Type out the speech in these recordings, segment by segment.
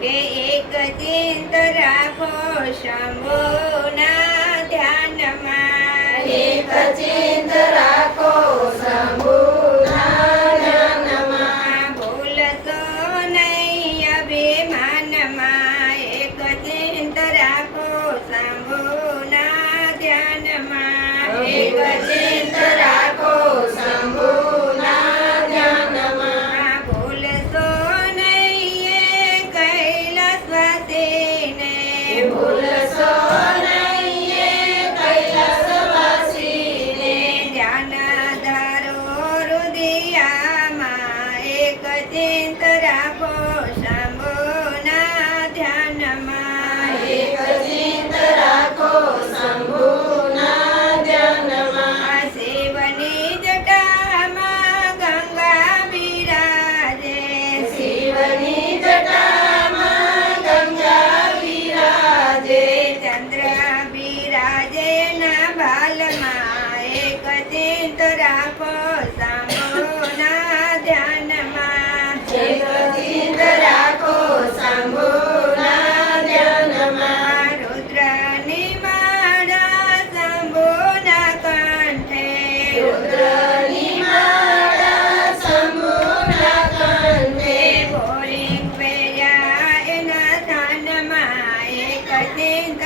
કે એક ચિંત રાખો શંભુના ધ્યાનમાં. એક ચિંત Bulasa.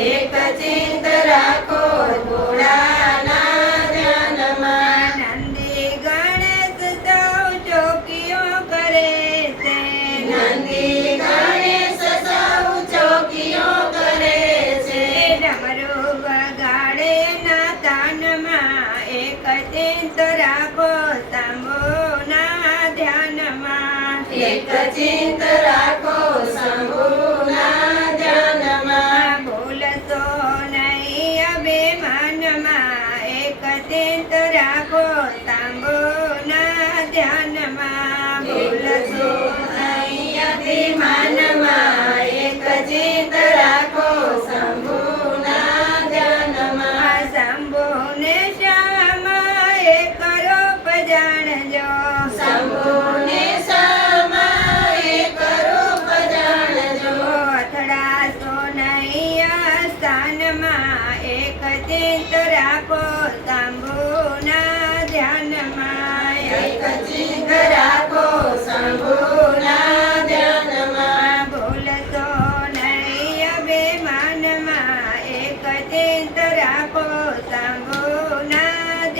એક ચિંત રાખો ઘોડાના ધ્યાનમાં નંદી ગણેશ સૌ ચોકીઓ કરે છે નંદી ગણેશ સૌ ચોકીઓ કરે છે ડમરુ વગાડે ના તાનમાં એક ચિંત રાખો શંભુના ધ્યાનમાં એક ચિંત અભિમાનમાં એક ચિંત રાખો શંભુના ધ્યાનમાં શંભુને શ્યામાએ કરો પજાણજો શંભુને અથડા નહીં સ્થાનમાં એક ચિંત રાખો શંભુના ધ્યાનમાં. એક ચિંત રાખો શંભુના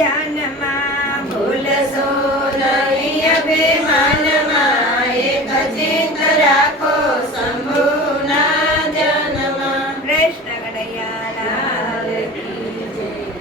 ધ્યાનમાં ભૂલશો નહીં અભિમાનમાં એક ચિંત રાખો